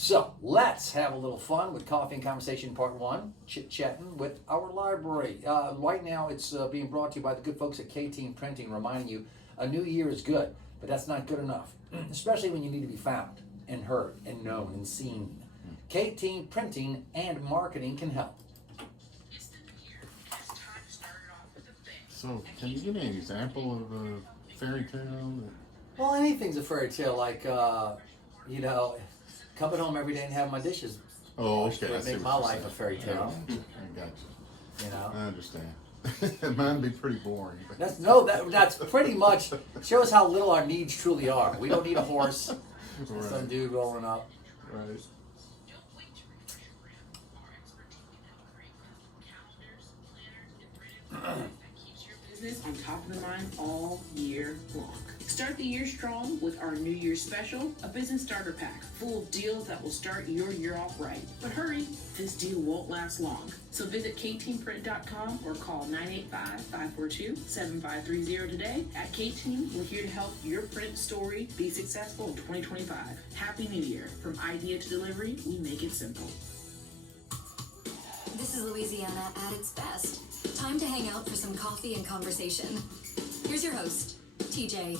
So let's have a little fun with Coffee and Conversation Part 1, chit-chatting with our library. Right now it's being brought to you by the good folks at K-Team Printing, reminding you a new year is good, but that's not good enough, especially when you need to be found and heard and known and seen. K-Team Printing and Marketing can help. So, can you give me an example of a fairy tale? Well, anything's a fairy tale, like, coming home every day and having my dishes. Oh, okay. Would make my life a fairy tale. I got you. You know, I understand. Mine'd be pretty boring. But. That's pretty much shows how little our needs truly are. We don't need a horse, Right. some dude rolling up. Right. Business on top of the mind all year long. Start the year strong with our New Year's special, a business starter pack full of deals that will start your year off right. But hurry, this deal won't last long. So visit kteamprint.com or call 985-542-7530 today. At K-Team, we're here to help your print story be successful in 2025. Happy New Year. From idea to delivery, we make it simple. This is Louisiana at its best. Time to hang out for some coffee and conversation. Here's your host, TJ.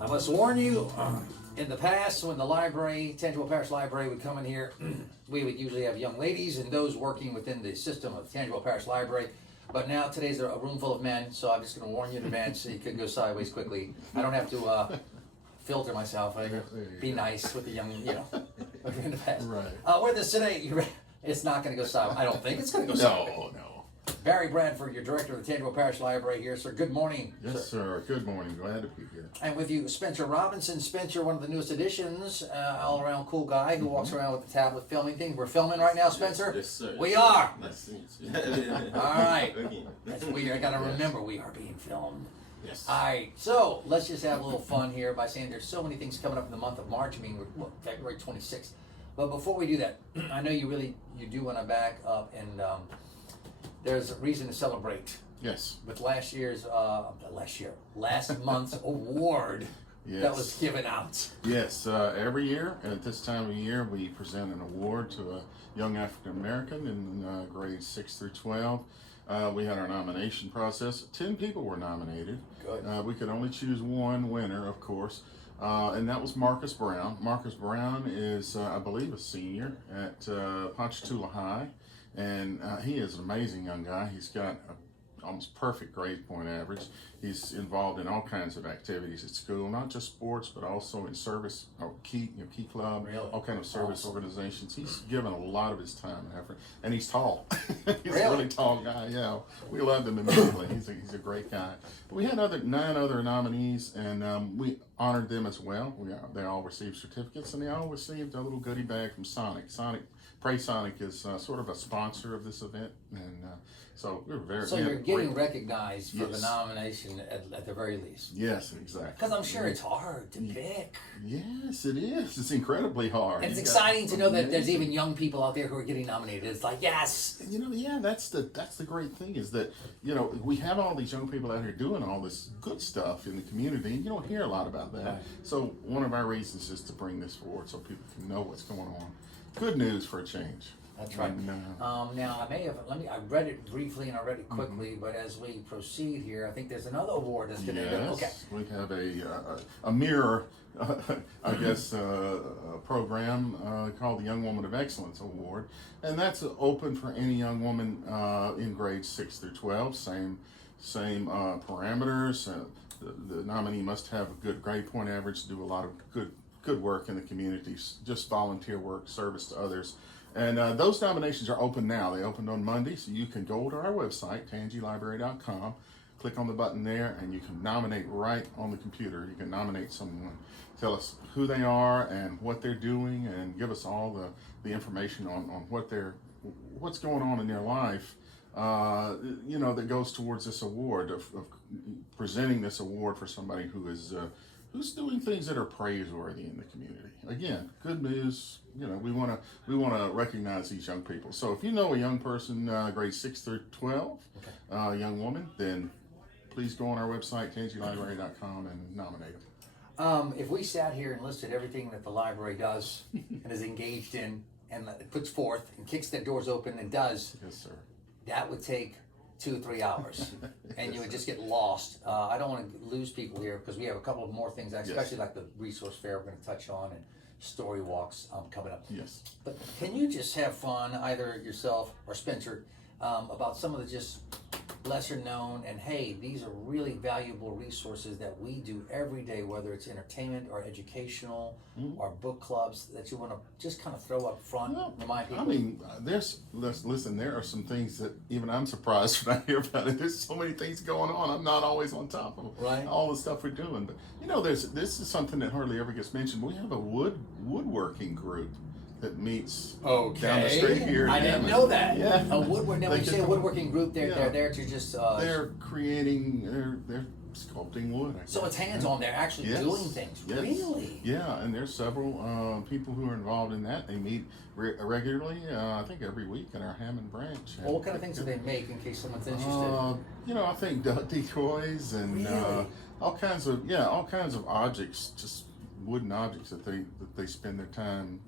I must warn you, in the past, when the library, Tangipahoa Parish Library, would come in here, we would usually have young ladies and those working within the system of Tangipahoa Parish Library. But now today's a room full of men, so I'm just going to warn you in advance so you could go sideways quickly. I don't have to filter myself. I be nice with the young, in the past. Right. With us today, it's not going to go sideways. I don't think it's going to go sideways. No. Barry Bradford, your director of the Tangipahoa Parish Library here, sir. Good morning. Yes, sir. Good morning. Glad to be here. And with you, Spencer Robinson. Spencer, one of the newest additions, all-around cool guy who walks around with the tablet filming things. We're filming right now, Spencer? Yes, sir. We are. Nice to meet you. All right. Again. That's weird. I got to remember we are being filmed. Yes. All right. So let's just have a little fun here by saying there's so many things coming up in the month of March. I mean, we're February 26th. But before we do that, I know you do want to back up and there's a reason to celebrate. Yes. With last month's award that was given out. Yes. Every year at this time of year, we present an award to a young African American in grades 6 through 12. We had our nomination process. 10 people were nominated. Good. We could only choose one winner, of course. And that was Marcus Brown. Marcus Brown is, I believe, a senior at Ponchatoula High. And he is an amazing young guy. He's got an almost perfect grade point average. He's involved in all kinds of activities at school, not just sports, but also in service, or key club, Really? all kind of service organizations. He's given a lot of his time and effort, and he's tall. He's Really? a really tall guy. Yeah, we loved him immediately. He's a great guy. We had 9 other nominees, and we honored them as well. They all received certificates, and they all received a little goodie bag from Sonic. Pray Sonic is sort of a sponsor of this event, and so we're very. So you're getting recognized for the Yes. nomination at the very least. Yes, exactly. Because I'm sure it's hard to pick. Yes, it is. It's incredibly hard. And it's You exciting got to know that there's amazing- even young people out there who are getting nominated. It's like, yes. That's the great thing is that we have all these young people out here doing all this good stuff in the community, and you don't hear a lot about that. Right. So one of our reasons is to bring this forward so people can know what's going on. Good news for a change. That's right. And, Now I read it briefly and I read it quickly, but as we proceed here, I think there's another award that's going to yes, okay. we have a mirror, I guess, program called the Young Woman of Excellence Award, and that's open for any young woman in grades 6 through 12. Same parameters. The nominee must have a good grade point average, do a lot of good work in the community, just volunteer work, service to others. And those nominations are open now. They opened on Monday, so you can go to our website, tangipahoalibrary.com, click on the button there, and you can nominate right on the computer. You can nominate someone, tell us who they are and what they're doing, and give us all the information on what's going on in their life, that goes towards this award of presenting this award for somebody who's doing things that are praiseworthy in the community. Again, good news. We want to recognize these young people. So if you know a young person, grade 6 through 12, young woman, then please go on our website, tangipahoalibrary.com, and nominate them. If we sat here and listed everything that the library does and is engaged in and puts forth and kicks their doors open and does, Yes, sir. that would take 2 or 3 hours, and you would just get lost. I don't want to lose people here because we have a couple of more things, especially like the resource fair we're going to touch on and story walks coming up. Yes. But can you just have fun, either yourself or Spencer, about some of the just lesser known and hey, these are really valuable resources that we do every day, whether it's entertainment or educational or book clubs that you want to just kind of throw up front, remind people? I mean, listen, there are some things that even I'm surprised when I hear about it. There's so many things going on. I'm not always on top of all the stuff we're doing. But, you know, this is something that hardly ever gets mentioned. We have a woodworking group that meets down the street here. I didn't know that. Yeah. A woodworking. Now, when you say a woodworking group, they're there to just. They're creating. They're sculpting wood. So it's hands-on. They're actually doing things. Yes. Really. Yeah, and there's several people who are involved in that. They meet regularly. I think every week in our Hammond branch. Well, what kind of things do they make in case someone's interested? You know, I think decoys and all kinds of objects, just wooden objects that they spend their time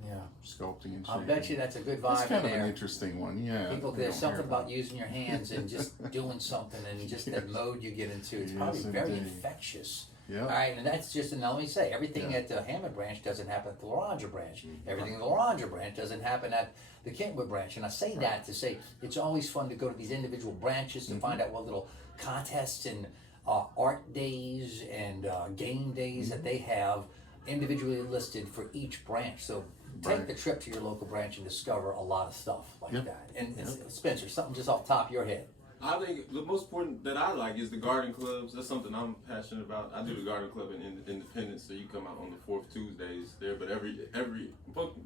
sculpting and shaping. I bet you that's a good vibe. It's kind in of there. an interesting one, yeah. People, there's something about using your hands and just doing something and just that mode you get into. It's probably very infectious. Yeah. All right, and that's just, and let me say, everything at the Hammond branch doesn't happen at the Laranja branch. Everything at the Laranja branch doesn't happen at the Kentwood branch. And I say that to say it's always fun to go to these individual branches to find out what little contests and art days and game days that they have individually listed for each branch. So take the trip to your local branch and discover a lot of stuff like that. And Spencer, something just off the top of your head. I think the most important that I like is the garden clubs. That's something I'm passionate about. I do the garden club in Independence, so you come out on the 4th Tuesdays there. But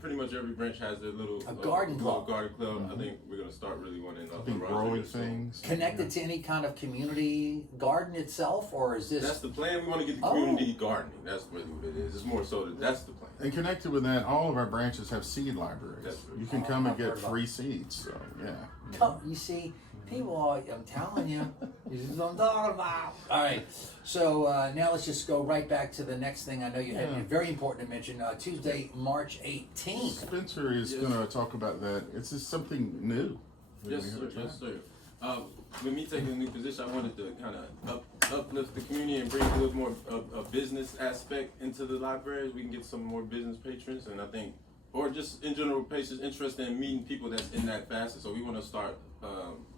pretty much every branch has their little garden club. Garden club. I think we're gonna start really one in growing things. Connected to any kind of community garden itself, or is this? That's the plan. We want to get the community gardening. That's really what it is. It's more so that's the plan. And connected with that, all of our branches have seed libraries. You can come and get free seeds. So You see, people are, I'm telling you, this is what I'm talking about. All right, so now let's just go right back to the next thing. I know you had very important to mention, Tuesday, March 18th. Spencer is going to talk about that. It's just something new. Yes, sir. With me taking a new position, I wanted to kind of uplift the community and bring a little more a business aspect into the library. We can get some more business patrons, and I think, or just in general, patients interested in meeting people that's in that facet. So we want to start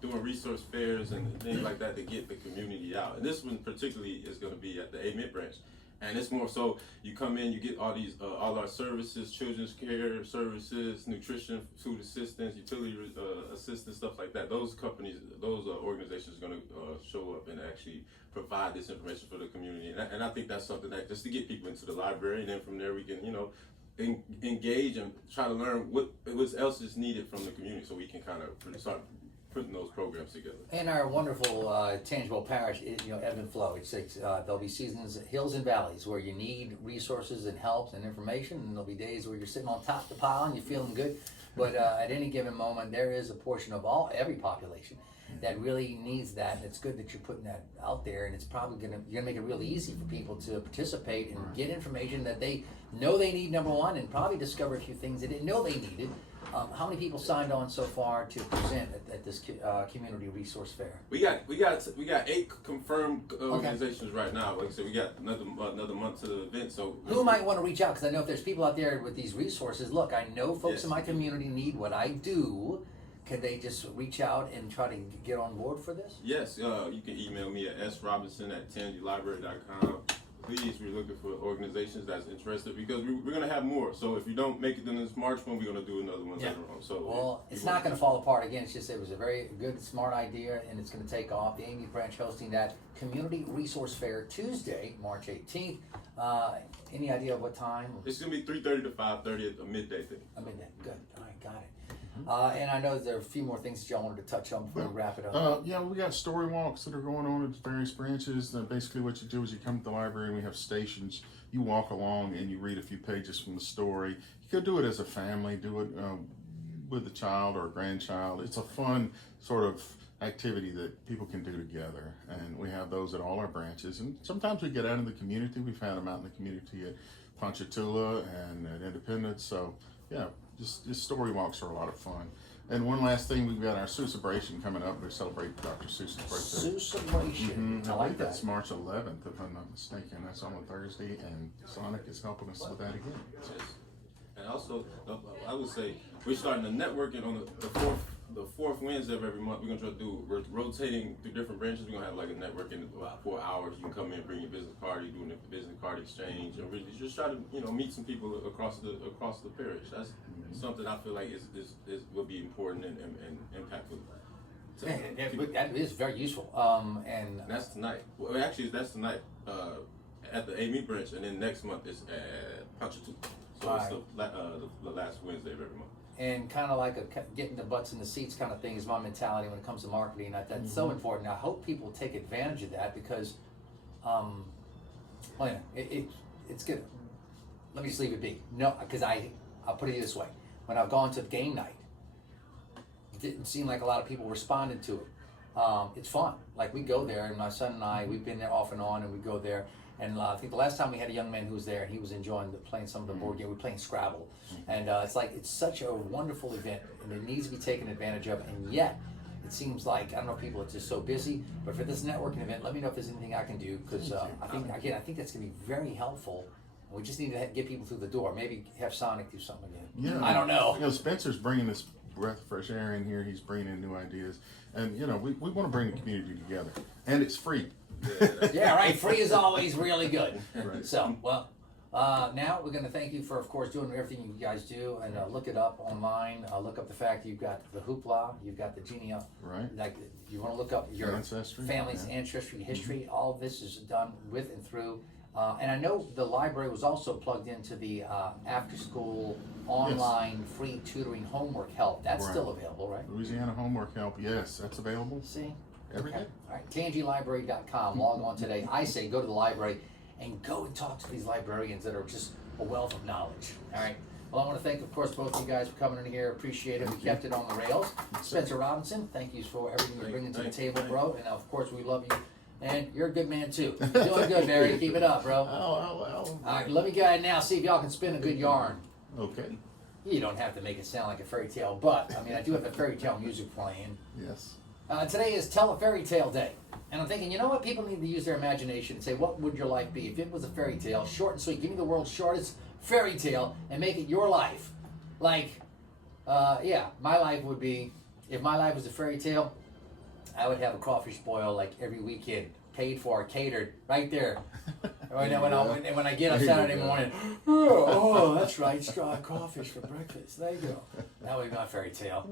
doing resource fairs and things like that to get the community out. And this one particularly is going to be at the Mid branch. And it's more so you come in, you get all these all our services, children's care services, nutrition, food assistance, utility assistance, stuff like that. Those companies, those organizations are going to show up and actually provide this information for the community. And I think that's something that just to get people into the library, and then from there we can, engage and try to learn what else is needed from the community, so we can kind of start putting those programs together. And our wonderful Tangipahoa Parish, ebb and flow. It's there'll be seasons, hills and valleys, where you need resources and help and information, and there'll be days where you're sitting on top of the pile and you're feeling good. But at any given moment, there is a portion of every population that really needs that. And it's good that you're putting that out there, and it's probably you're gonna make it really easy for people to participate and get information that they know they need, number one, and probably discover a few things they didn't know they needed. How many people signed on so far to present at this community resource fair? We got 8 confirmed organizations right now. Like I said, we got another month to the event. So who might want to reach out? Because I know if there's people out there with these resources, look, I know folks in my community need what I do. Could they just reach out and try to get on board for this? Yes, you can email me at srobinson@tangipahoalibrary.com. Please, we're looking for organizations that's interested, because we're going to have more. So if you don't make it in this March one, we're going to do another one later on. So it's not going to fall apart again. It's just it was a very good, smart idea, and it's going to take off. The Amy branch hosting that community resource fair Tuesday, March 18th. Any idea of what time? It's going to be 3:30 to 5:30 at a midday thing. A midday. Good. All right, got it. And I know there are a few more things that y'all wanted to touch on before we wrap it up. We got story walks that are going on at various branches. Basically what you do is you come to the library and we have stations. You walk along and you read a few pages from the story. You could do it as a family, do it with a child or a grandchild. It's a fun sort of activity that people can do together. And we have those at all our branches. And sometimes we get out in the community. We've had them out in the community at Ponchatoula and at Independence. So yeah, just story walks are a lot of fun. And one last thing, we've got our Seuss-abration coming up. We celebrate Dr. Seuss's birthday. Seuss-abration. I like that. That's March 11th, if I'm not mistaken. That's on a Thursday, and Sonic is helping us with that again. So. And also, I would say we're starting the networking on the fourth Wednesday of every month. We're gonna try to do rotating through different branches. We're gonna have like a networking about 4 hours. You can come in, bring your business card, you're doing a business card exchange, and really just try to meet some people across the parish. That's something I feel like is will be important and impactful. That is very useful. And that's tonight. Well, actually, that's tonight at the AME branch, and then next month is at Ponchatoula. So it's the last Wednesday of every month. And kind of like getting the butts in the seats kind of thing is my mentality when it comes to marketing. That's so important. I hope people take advantage of that because, it's good. Let me just leave it be. No, because I'll put it this way. When I've gone to game night, it didn't seem like a lot of people responded to it. It's fun. Like we go there, and my son and I, we've been there off and on, and we go there. And I think the last time we had a young man who was there, he was enjoying playing some of the board game. We were playing Scrabble, and it's such a wonderful event, and it needs to be taken advantage of. And yet, it seems like I don't know, people are just so busy. But for this networking event, let me know if there's anything I can do because I think that's going to be very helpful. We just need to get people through the door. Maybe have Sonic do something again. Yeah, I don't know. Spencer's bringing this breath of fresh air in here. He's bringing in new ideas, and we want to bring the community together, and it's free. Yeah, right. Free is always really good. Right. So, now we're going to thank you for, of course, doing everything you guys do, and look it up online. Look up the fact you've got the hoopla, you've got the genius. Right. Like you want to look up your Ancestry, family's ancestry, history. All of this is done with and through. And I know the library was also plugged into the after-school online free tutoring homework help. That's still available, right? Louisiana Homework Help, yes, that's available. See? Every day. All right, Tangipahoalibrary.com. Log on today. I say go to the library and go and talk to these librarians that are just a wealth of knowledge. All right. Well, I want to thank, of course, both of you guys for coming in here. Appreciate it. We kept it on the rails. Spencer Robinson, thank you for everything you're bringing to the table, bro. And of course, we love you. And you're a good man too. You're doing good, Barry. Keep it up, bro. All right, let me go ahead now. See if y'all can spin a good yarn. Okay. You don't have to make it sound like a fairy tale, but I mean, I do have the fairy tale music playing. Yes. Today is Tell a Fairy Tale Day. And I'm thinking, you know what? People need to use their imagination and say, what would your life be if it was a fairy tale? Short and sweet. Give me the world's shortest fairy tale and make it your life. Like, my life would be, if my life was a fairy tale, I would have a crawfish boil like every weekend, paid for, catered, right there. When I get up Saturday morning, that's right, crawfish for breakfast. There you go. That would be my fairy tale.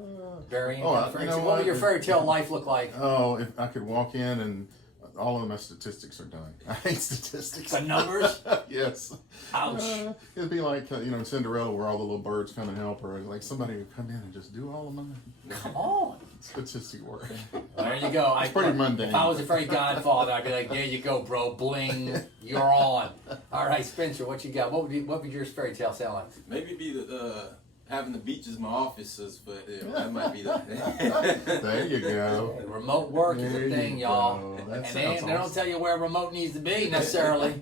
Barry, what would your fairy tale life look like? Oh, if I could walk in and all of my statistics are done. I hate statistics. The numbers? Yes. Ouch. It'd be like, Cinderella where all the little birds come and help her. Like somebody would come in and just do all of my Come on. statistic work. There you go. It's pretty mundane. If I was a fairy godfather, I'd be like, there you go, bro. Bling. You're on. All right, Spencer, what you got? What would your fairy tale sound like? Maybe be having the beach as my offices, but that might be the. There you go. Remote work is a thing, y'all. And they don't tell you where remote needs to be necessarily.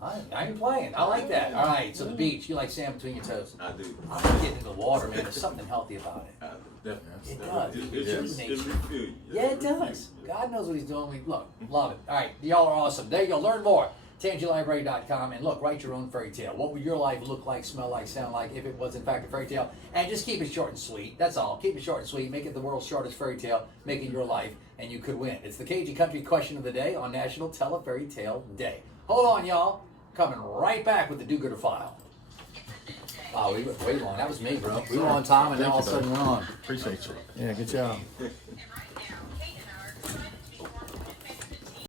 I ain't playing. I like that. All right, so the beach. You like sand between your toes. I do. I'm gonna get into the water, man. There's something healthy about it. Definitely. It does. It Yeah, it does. God knows what he's doing. We love it. All right, y'all are awesome. There you go. Learn more. Tangipahoalibrary.com, and look, write your own fairy tale. What would your life look like, smell like, sound like if it was in fact a fairy tale? And just keep it short and sweet. That's all. Keep it short and sweet. Make it the world's shortest fairy tale. Make it your life, and you could win. It's the Cajun Country Question of the Day on National Tell a Fairy Tale Day. Hold on, y'all. Coming right back with the Do-Gooder File. Wow, we went way long. That was me, bro. We were on time, and now all of a sudden we're on. Appreciate you. Yeah, good job.